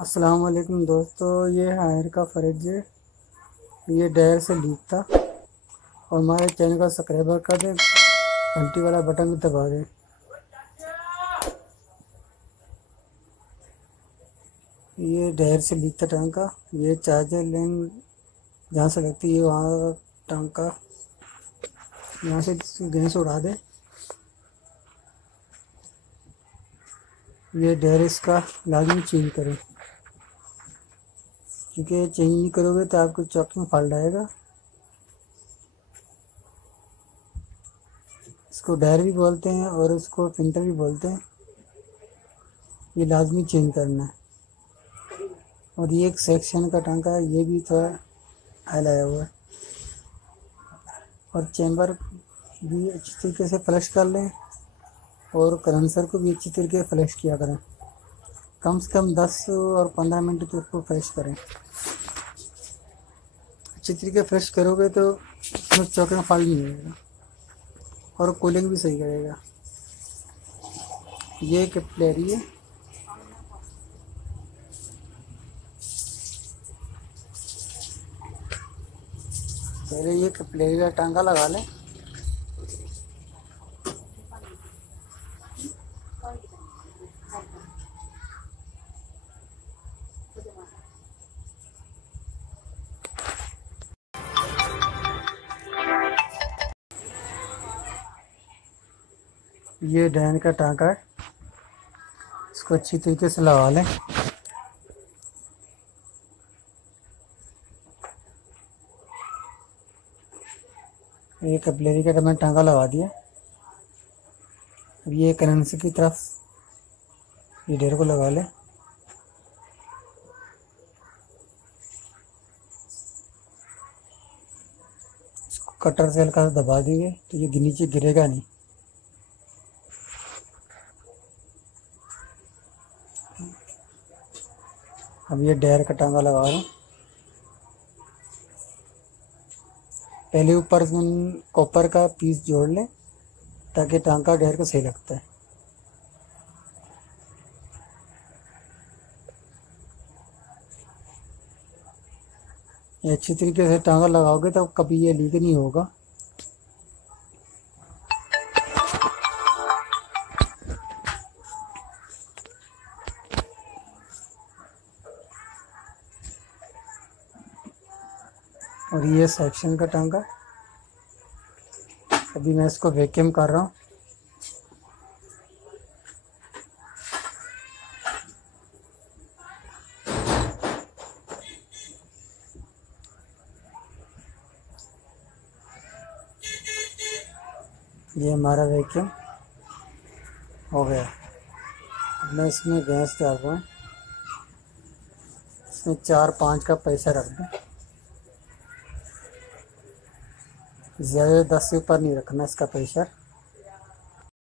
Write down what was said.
अस्सलाम वालेकुम दोस्तों, ये हायर का फ्रिज ये डायर से लीक था। और हमारे चैनल का सब्सक्राइबर कर दें, घंटी वाला बटन भी दबा दें। ये डायर से लीक था टंग का। ये चार्जर लें जहाँ से लगती है वहाँ टंग का यहाँ से गैस उड़ा दे। ये डायर इसका लाजमी चेंज करें, क्योंकि चेंज नहीं करोगे तो आपको चौक में फॉल्ट आएगा। इसको डायर भी बोलते हैं और इसको फिल्टर भी बोलते हैं। ये लाजमी चेंज करना है। और ये एक सेक्शन का टांका है, ये भी थोड़ा आयल आया हुआ है। और चैम्बर भी अच्छी तरीके से फ्लश कर लें और कंडेंसर को भी अच्छी तरीके से फ्लश किया करें। कम से कम 10 और 15 मिनट तक उसको फ्रेश करें। अच्छी तरीके फ्रेश करोगे तो उसमें चौके में फॉल्ट नहीं होगा और कूलिंग भी सही करेगा। ये कैपिलरी है। पहले ये कैपिलरी का टांका लगा लें। ये डायन का टांका है, इसको अच्छी तरीके से लगा लें। ये कैपिलरी का मैंने टांका लगा दिया। अब ये कंडेंसर की तरफ ये डेर को लगा लें। इसको कटर से हल्का सा दबा देंगे तो ये नीचे गिरेगा नहीं। अब ये डायर का टांका लगा रहा हूँ। पहले ऊपर कॉपर का पीस जोड़ लें ताकि टांका डायर को सही लगता है। ये अच्छी तरीके से टांका लगाओगे तो कभी ये लीक नहीं होगा। और ये सेक्शन का टांका, अभी मैं इसको वैक्यूम कर रहा हूँ। ये हमारा वैक्यूम हो गया। अब मैं इसमें गैस डाल रहा हूँ। इसमें 4-5 का पैसा रख दें। ज़्यादा 10 से ऊपर नहीं रखना इसका प्रेशर।